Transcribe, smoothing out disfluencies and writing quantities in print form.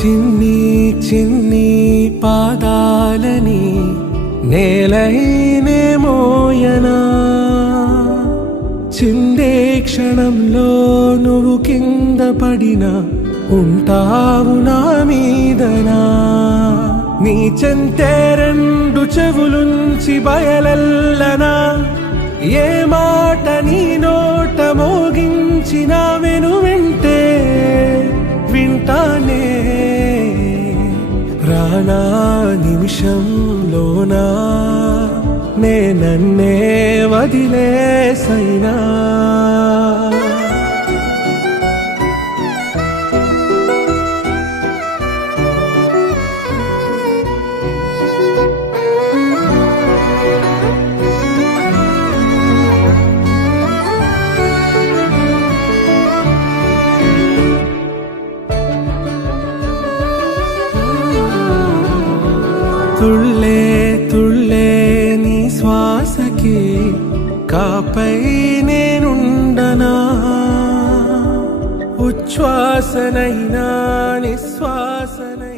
చిన్ని చిన్ని పాదాలని నేలైనే మోయనా, చిందే క్షణంలో నువ్వు కింద పడినా ఉంటావు నా మీదనా. నీ చెంతే రెండు చెవులుంచి బయలెల్లనా, ఏ మాట నీ నోట మోగించిన వెను వింటే వింటానే. రానా నిమిషంలోనా నే నన్నే వదిలేసైనా. తుళ్ళే తుళ్ళే నీ శ్వాసకి కాపై నేనుండనా, ఉచ్ఛ్వాసనైనా నిశ్వాసనైనా